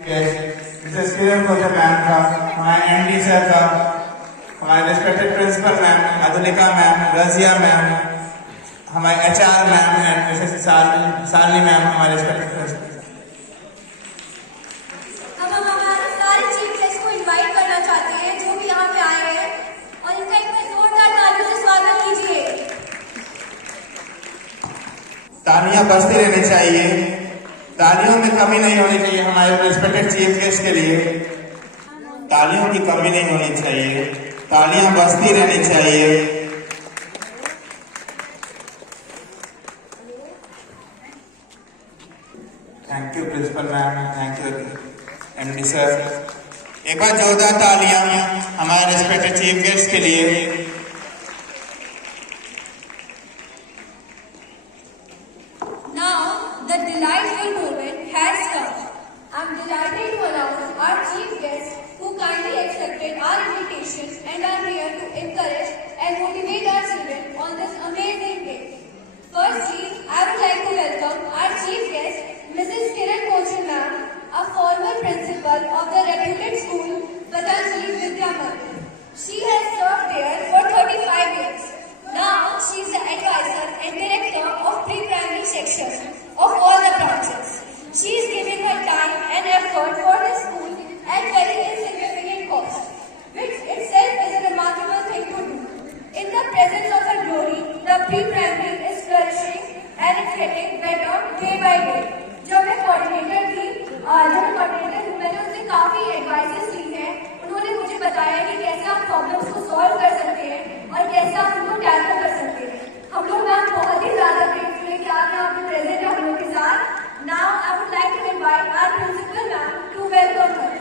Mrs किरण Kochhar ma'am का, हमारे MD sir का, हमारे respected principal ma'am Adulika ma'am, Razia ma'am, हमारे HR ma'am and Mrs Salni ma'am, हमारे रिस्पेक्टेड प्रिंसिपल। हम हमारे सारे चीफ गेस्ट को इनवाइट करना चाहते हैं जो भी यहाँ पे आए हैं, और इनका एक बार जोरदार तालियों से स्वागत कीजिए। तालियां बजती रहनी चाहिए, तालियों में कमी नहीं होनी चाहिए। हमारे रिस्पेक्टेड चीफ गेस्ट के लिए तालियों की कमी नहीं होनी चाहिए, तालियां बजती रहनी चाहिए। Thank you principal ma'am, thank you MD sir. एक बार जोरदार तालियां हमारे रिस्पेक्टेड चीफ गेस्ट के लिए। Now the delightful moment has come. I'm delighted to announce our chief guests who kindly accepted our invitation and are here to encourage and motivate our children on this amazing day. Firstly, I would like to welcome our chief guest, Mrs. Kiran Kochar ma'am, a former principal of the reputed school Patanjali Vidya Mandir. She has served there for 35 years. Now she is the advisor and director of pre-primary section of all the branches. She is giving her time and effort for the school at very insignificant cost, which itself is a remarkable thing to do. In the presence of her glory, the pre-primary is flourishing and it's getting better day by day. जब मैं coordinator हूँ, मैंने उनसे काफी advices ली हैं। उन्होंने मुझे बताया कि कैसे आप प्रॉब्लम्स को सॉल्व कर सकते हैं और कैसे आप उनको टैकल कर सकते हैं। हम लोग मैम बहुत ही ज्यादा ग्रेटफुल है कि आप यहाँ पे प्रेजेंट हैं हम लोग के साथ। Now I would like to invite our principal ma'am to welcome her.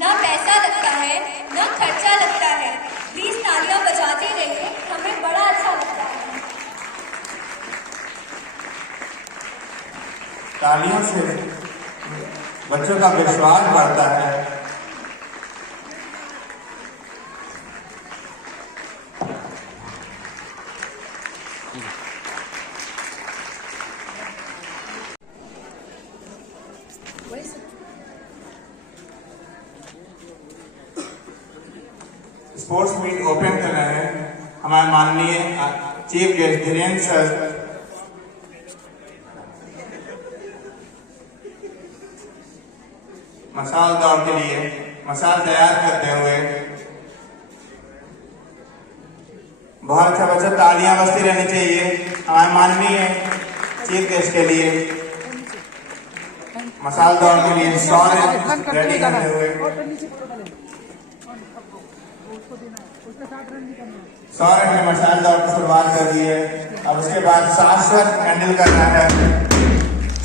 ना पैसा लगता है ना खर्चा लगता है, प्लीज तालियां बजाते रहिए, हमें बड़ा अच्छा लगता है। तालियों से बच्चों का विश्वास बढ़ता है। स्पोर्ट्स मीट ओपन कर रहे हैं हमारे माननीय चीफ गेस्ट धीरेन्द्र सर। मसाल दौड़ के लिए मसाल तैयार करते हुए बहुत अच्छा बच्चा, तालियां बजती रहनी चाहिए हमारे माननीय चीफ गेस्ट के लिए। मसाल दौड़ के लिए सौर रेडी करते हुए 100 रन में मसाल दौड़ की शुरुआत कर दी है। अब उसके बाद शाश्वत हैंडल करना है,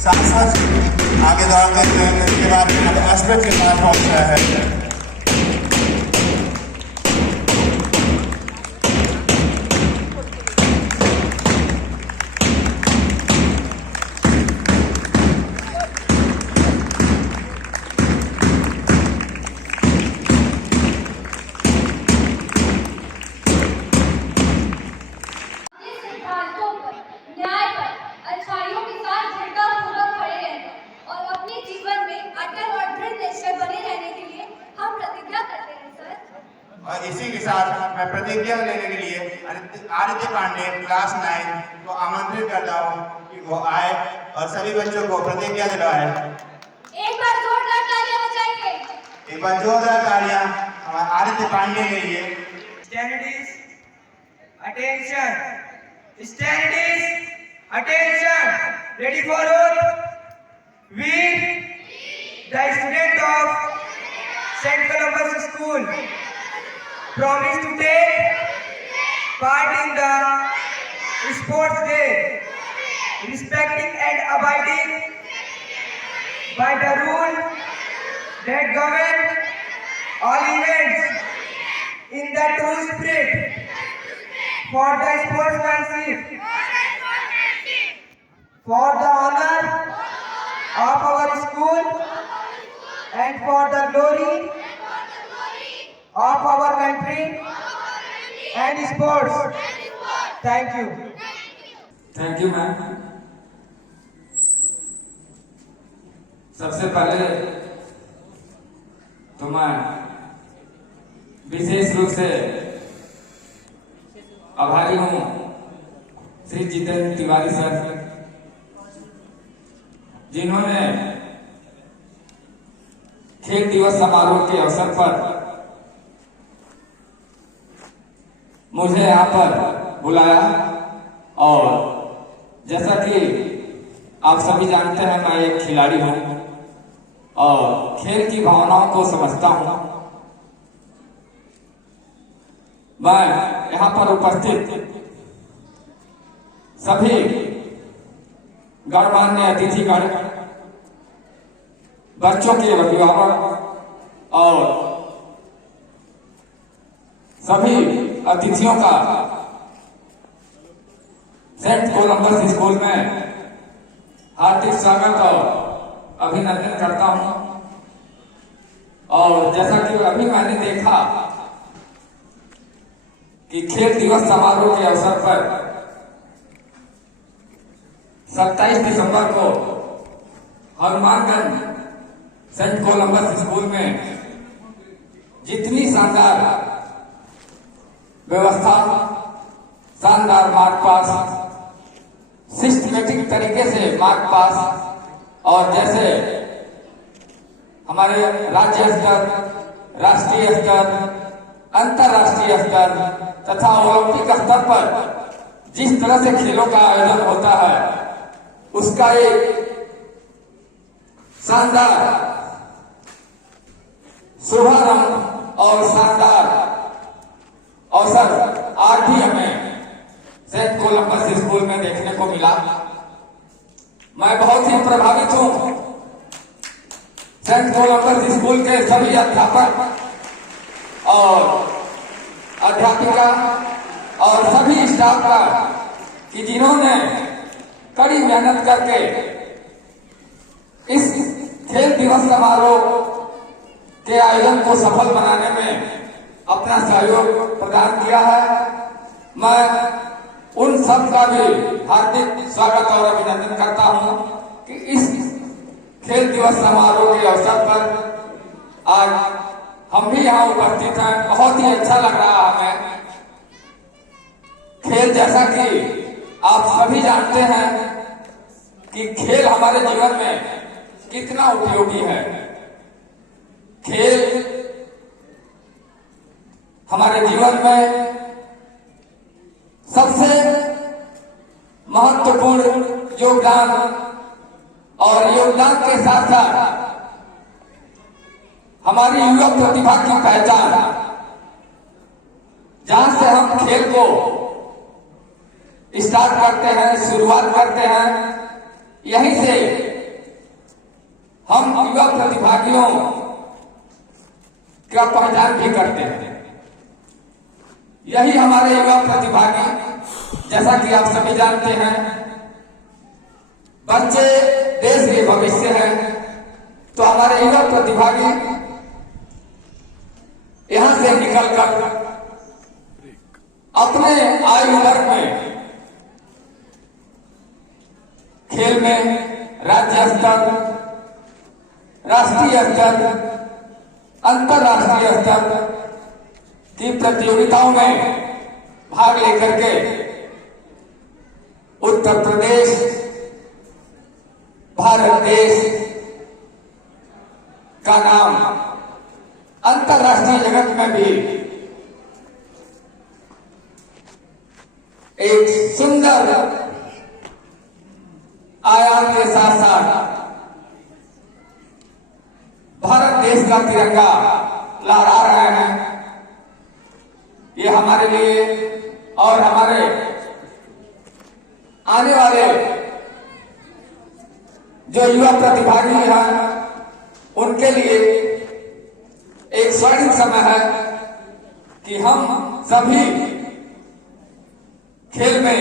शाश्वत आगे दौड़ते हुए उसके बाद अश्वत के पास पहुंच रहा है। और इसी के साथ मैं प्रतिज्ञा लेने के लिए आदित्य पांडे क्लास 9 को आमंत्रित करता हूँ कि वो आए और सभी बच्चों को प्रतिज्ञा दिलवाए। एक बार जोरदार तालियां बजाइए। एक बार जोरदार तालियां हमारे आदित्य पांडे के लिए। Standards, attention. Standards, attention. Ready for oath. We, the student of St. Columbus School, promise to take part in the sports day, respecting and abiding by the rule that govern all events in the true spirit for the sportsmanship, for the honor of our school and for the glory of our country and sports. Thank you. Thank you ma'am. सबसे पहले तो मैं विशेष रूप से आभारी हूँ Shri Jitendra Tiwari sir, जिन्होंने खेल दिवस समारोह के अवसर पर मुझे यहाँ पर बुलाया। और जैसा कि आप सभी जानते हैं, मैं एक खिलाड़ी हूँ और खेल की भावनाओं को समझता हूँ। मैं यहाँ पर उपस्थित सभी गणमान्य अतिथिगण, बच्चों के अभिभावक और सभी अतिथियों का सेंट कोलंबस स्कूल में हार्दिक स्वागत और अभिनंदन करता हूं। और जैसा कि अभी मैंने देखा कि खेल दिवस समारोह के अवसर पर 27 दिसंबर को हनुमानगंज सेंट कोलंबस स्कूल में जितनी शानदार व्यवस्था, शानदार मार्च पास, सिस्टमेटिक तरीके से मार्च पास, और जैसे हमारे राज्य स्तर, राष्ट्रीय स्तर, अंतर्राष्ट्रीय स्तर तथा ओलंपिक स्तर पर जिस तरह से खेलों का आयोजन होता है, उसका एक शानदार शुभारंभ और शानदार अवसर आज भी हमें सेंट कोलंबस स्कूल में देखने को मिला। मैं बहुत ही प्रभावित हूं सेंट कोलंबस स्कूल के सभी अध्यापक और अध्यापिका और सभी स्टाफ का, कि जिन्होंने कड़ी मेहनत करके इस खेल दिवस समारोह के आयोजन को सफल बनाने में अपना सहयोग प्रदान किया है। मैं उन सब का भी हार्दिक स्वागत और अभिनंदन करता हूं कि इस खेल दिवस समारोह के अवसर पर आज हम भी यहाँ उपस्थित हैं। बहुत ही अच्छा लग रहा है हमें। खेल, जैसा कि आप सभी जानते हैं कि खेल हमारे जीवन में कितना उपयोगी है। खेल हमारे जीवन में सबसे महत्वपूर्ण योगदान, और योगदान के साथ साथ हमारी युवा प्रतिभा की पहचान, जहां से हम खेल को स्टार्ट करते हैं, शुरुआत करते हैं, यहीं से हम युवा प्रतिभागियों का पहचान भी करते हैं। यही हमारे युवा प्रतिभागी, जैसा कि आप सभी जानते हैं, बच्चे देश के भविष्य हैं। तो हमारे युवा प्रतिभागी यहां से निकलकर अपने आयु वर्ग में खेल में राज्य स्तर, राष्ट्रीय स्तर, अंतर्राष्ट्रीय स्तर की प्रतियोगिताओं में भाग लेकर के उत्तर प्रदेश, भारत देश का नाम अंतर्राष्ट्रीय जगत में भी एक सुंदर आयाम के साथ साथ भारत देश का तिरंगा लहरा रहे हैं। ये हमारे लिए और हमारे आने वाले जो युवा प्रतिभागी हैं, उनके लिए एक स्वर्णिम समय है कि हम सभी खेल में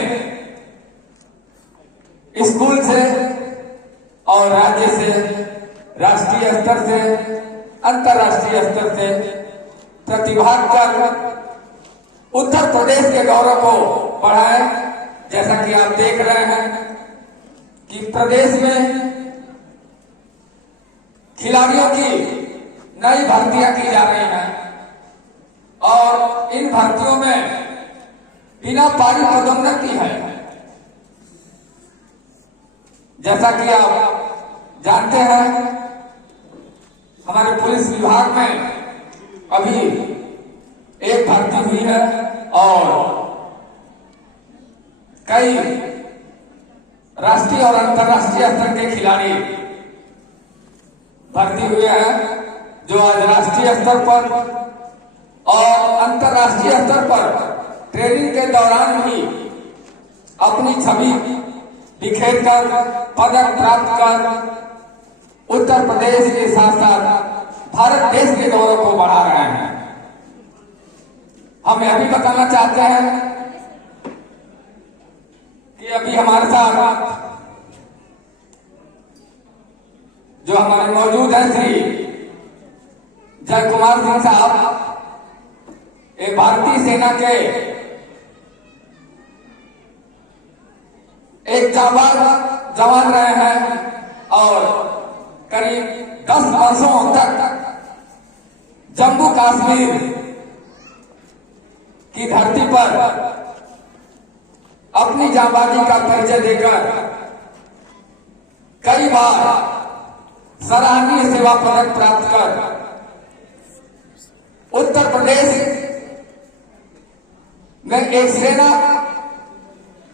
स्कूल से और राज्य से, राष्ट्रीय स्तर से अंतर्राष्ट्रीय स्तर से प्रतिभाग कर उत्तर प्रदेश के गौरव को बढ़ाएं। जैसा कि आप देख रहे हैं कि प्रदेश में खिलाड़ियों की नई भर्तियां की जा रही हैं और इन भर्तियों में बिना पारी पदोन्नति है। जैसा कि आप जानते हैं, हमारे पुलिस विभाग में अभी एक भर्ती हुई है और कई राष्ट्रीय और अंतर्राष्ट्रीय स्तर के खिलाड़ी भर्ती हुए हैं, जो आज राष्ट्रीय स्तर पर और अंतर्राष्ट्रीय स्तर पर ट्रेनिंग के दौरान भी अपनी छवि बिखेर कर पदक प्राप्त कर उत्तर प्रदेश के साथ साथ भारत देश के गौरव को बढ़ा रहे हैं। हम यह भी बताना चाहते हैं कि अभी हमारे साथ जो हमारे मौजूद हैं श्री जय कुमार सिंह साहब, ये भारतीय सेना के एक जाबाज जवान रहे हैं और करीब 10 वर्षों तक जम्मू कश्मीर की धरती पर अपनी जाबाजी का परिचय देकर कई बार सराहनीय सेवा पदक प्राप्त कर उत्तर प्रदेश में एक सेना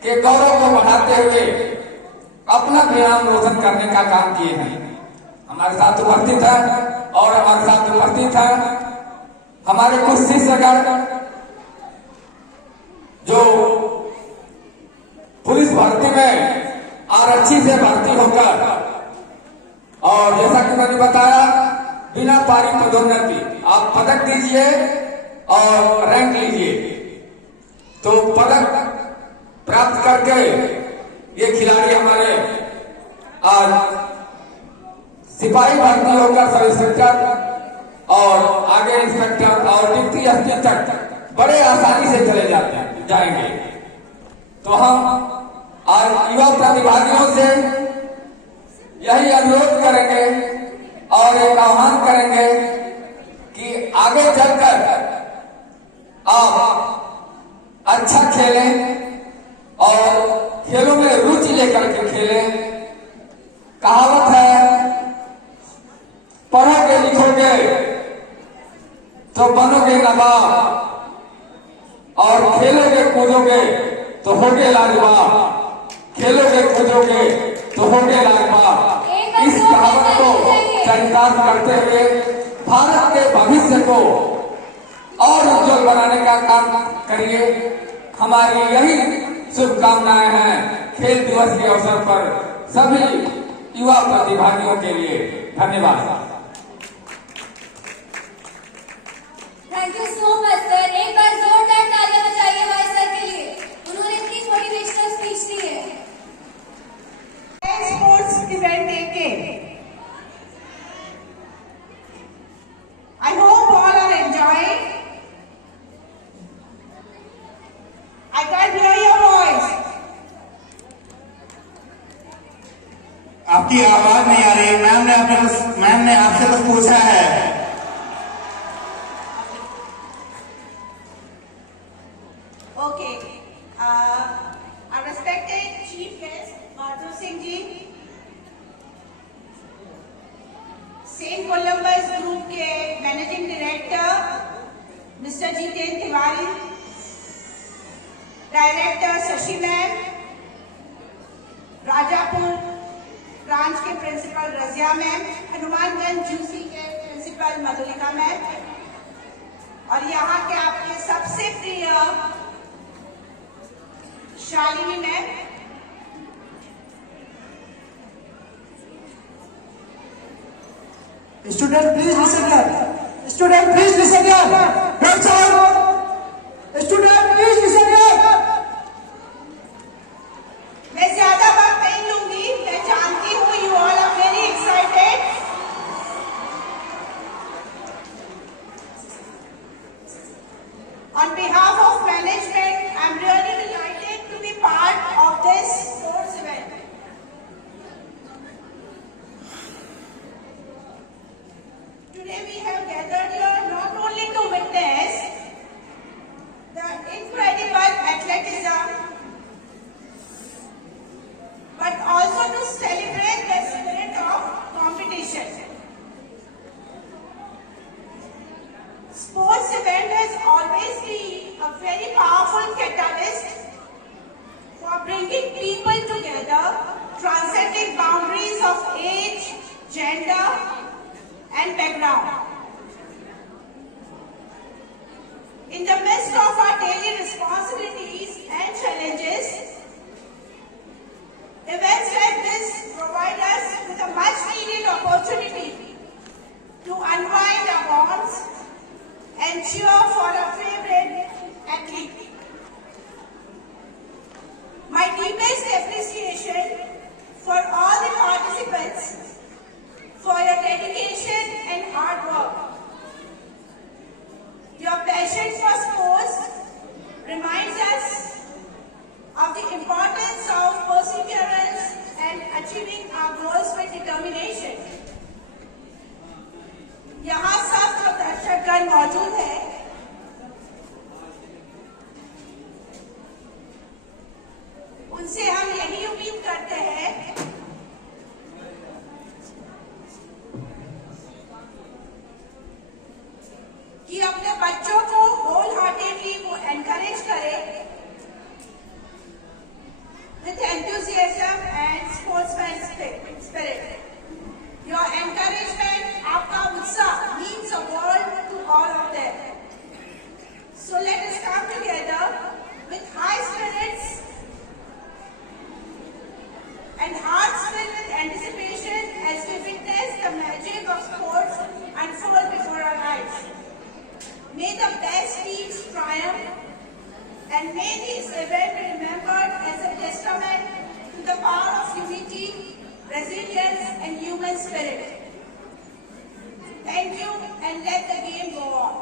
के गौरव को बढ़ाते हुए अपना भी नाम रोशन करने का काम किए हैं। हमारे साथ उपस्थित है और हमारे साथ उपस्थित है हमारे कुछ शिष्यगण जो पुलिस भर्ती में आरक्षी से भर्ती होकर और जैसा कि मैंने बताया बिना पारी पदोन्नति आप पदक दीजिए और रैंक लीजिए, तो पदक प्राप्त करके ये खिलाड़ी हमारे आज सिपाही भर्ती होकर सब इंस्पेक्टर और आगे इंस्पेक्टर और डिप्टी एसपी तक बड़े आसानी से चले जाएंगे। तो हम आज युवा प्रतिभागियों से यही अनुरोध करेंगे और एक आह्वान करेंगे कि आगे चलकर आप अच्छा खेलें और खेलों में रुचि लेकर के खेलें। कहावत है, पढ़ोगे लिखोगे तो बनोगे नवाब और खेलोगे कूदोगे तो होगे लाजवाब, खेलोगे कूदोगे तो होगे लाजवाब। इस कहावत को चरितार्थ करते हुए भारत के भविष्य को और उज्जवल बनाने का काम करिए। हमारी यही शुभकामनाएं हैं खेल दिवस के अवसर पर सभी युवा प्रतिभागियों के लिए। धन्यवाद। Thank you so much sir. एक बार जोरदार तालियां बजाइए भाई सर के लिए, उन्होंने इतनी मोटिवेशनल स्पीच दी है। स्पोर्ट्स इवेंट के I hope all are enjoying. I can't hear your voice. आपकी आवाज नहीं आ रही। मैम ने आपसे कुछ पूछा है। Okay. Our respected chief guest, Madhav Singh ji, Saint Columbus group के managing director Mr Jitendra Tiwari, director Shashi ma'am, Rajapur branch के प्रिंसिपल रजिया मैम, हनुमानगंज जूसी के प्रिंसिपल मधुलिका मैम और यहाँ के आपके सबसे प्रिय Shalini ma'am. Student, please listen here. Student, please listen here. That's all. Student, please listen here. मैं ज्यादा वक्त नहीं लूंगी, मैं जानती हूँ you all are very excited. boundaries of age, gender, and background. In the midst of our daily responsibilities and challenges, events like this provide us with a much-needed opportunity to unwind our bonds and cheer for our favorite athlete. My deepest appreciation for all the participants for your dedication and hard work. Your passion for sports reminds us of the importance of perseverance and achieving our goals with determination. यहाँ सब जो दर्शकगण मौजूद है, उनसे हम यही उम्मीद करते हैं कि अपने बच्चों को होल हार्टेडली वो एनकरेज करें with enthusiasm and sportsman spirit. Your encouragement, आपका उत्साह means a world to all of them. So let us come together with high spirits and hearts filled with anticipation as we witness the magic of sports unfold before our eyes. May the best teams triumph, and may this event be remembered as a testament to the power of unity, resilience, and human spirit. Thank you, and let the game go on.